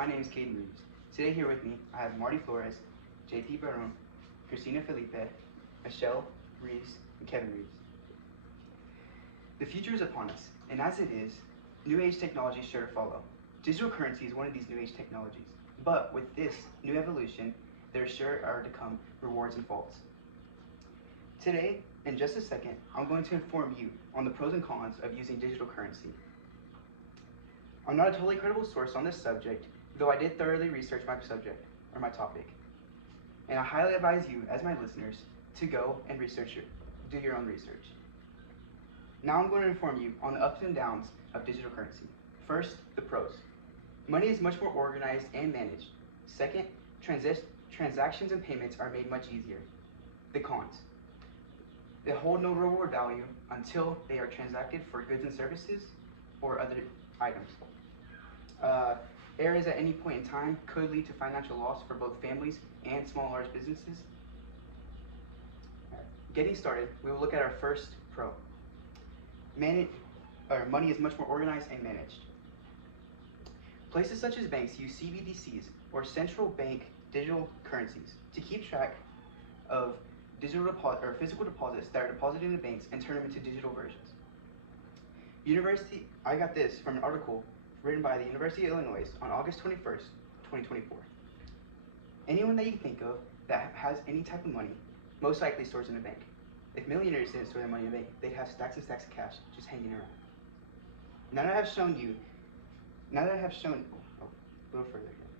my name is Kadin Reeves. Today here with me, I have Marty Flores, JT Barron, Christina Felipe, Michelle Reeves, and Kevin Reeves. The future is upon us, and as it is, new age technology is sure to follow. Digital currency is one of these new age technologies, but with this new evolution, there sure are to come rewards and faults. Today, in just a second, I'm going to inform you on the pros and cons of using digital currency. I'm not a totally credible source on this subject, though I did thoroughly research my subject, or my topic. And I highly advise you, as my listeners, to go and do your own research. Now I'm going to inform you on the ups and downs of digital currency. First, the pros. Money is much more organized and managed. Second, transactions and payments are made much easier. The cons. They hold no reward value until they are transacted for goods and services or other items. Errors at any point in time could lead to financial loss for both families and small and large businesses. Getting started, we will look at our first pro. Money is much more organized and managed. Places such as banks use CBDCs, or central bank digital currencies, to keep track of physical deposits that are deposited in the banks and turn them into digital versions. I got this from an article written by the University of Illinois on August 21st, 2024. Anyone that you think of that has any type of money most likely stores in a bank. If millionaires didn't store their money in a bank, they'd have stacks and stacks of cash just hanging around. Now that I have shown, oh, a little further here.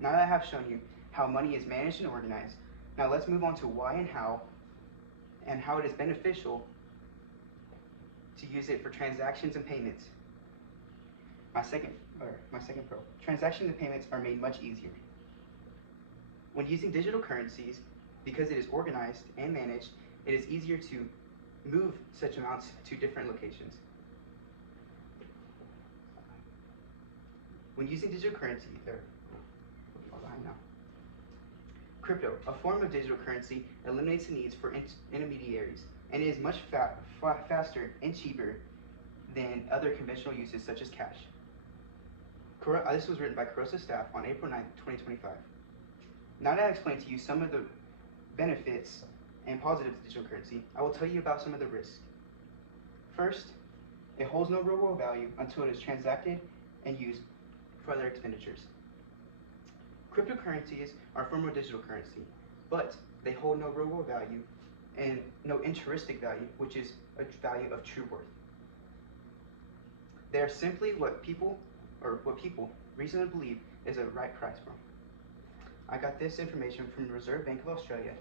Now that I have shown you how money is managed and organized, now let's move on to why and how it is beneficial to use it for transactions and payments. My second pro. Transactions and payments are made much easier. When using digital currencies, because it is organized and managed, it is easier to move such amounts to different locations. When using digital currency, crypto, a form of digital currency, eliminates the needs for intermediaries, and it is much faster and cheaper than other conventional uses such as cash. This was written by Carosa staff on April 9, 2025. Now that I've explained to you some of the benefits and positives of digital currency, I will tell you about some of the risks. First, it holds no real world value until it is transacted and used for other expenditures. Cryptocurrencies are a form of digital currency, but they hold no real world value and no intrinsic value, which is a value of true worth. They are simply what people reasonably believe is a right price for them. I got this information from the Reserve Bank of Australia.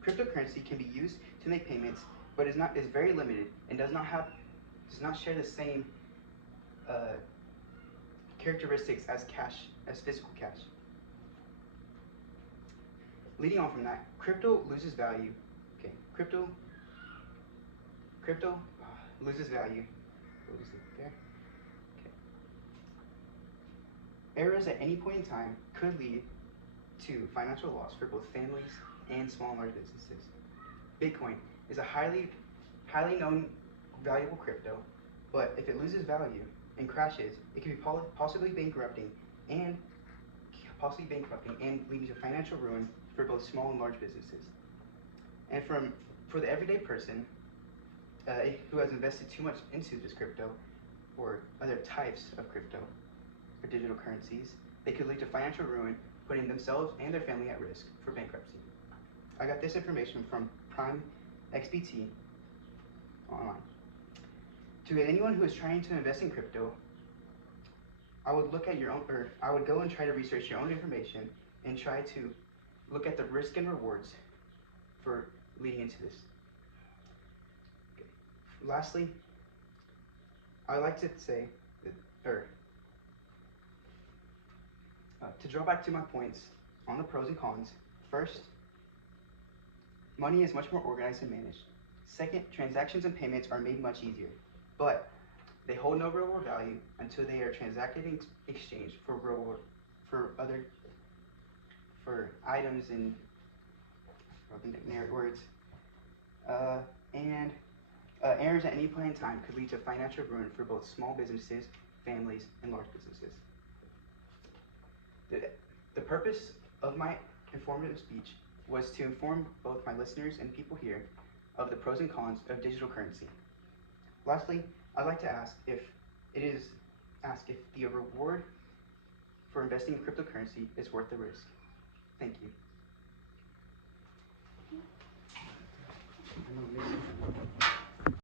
Cryptocurrency can be used to make payments, but is very limited and does not share the same characteristics as physical cash. Leading on from that, crypto loses value. Okay, crypto loses value. What is it there? Okay. Errors at any point in time could lead to financial loss for both families and small and large businesses. Bitcoin is a highly known valuable crypto, but if it loses value and crashes, it can be possibly bankrupting and leading to financial ruin for both small and large businesses. And for the everyday person who has invested too much into this crypto or other types of crypto or digital currencies, they could lead to financial ruin, putting themselves and their family at risk for bankruptcy. I got this information from Prime XBT online. To anyone who is trying to invest in crypto, I would go and try to research your own information and try to look at the risk and rewards for leading into this. Okay. Lastly, I like to say to draw back to my points on the pros and cons. First, money is much more organized and managed. Second, transactions and payments are made much easier, but they hold no real world value until they are transacted and exchanged for items and words. Errors at any point in time could lead to financial ruin for both small businesses, families, and large businesses. The purpose of my informative speech was to inform both my listeners and people here of the pros and cons of digital currency. Lastly, I'd like to ask if the reward for investing in cryptocurrency is worth the risk. Thank you.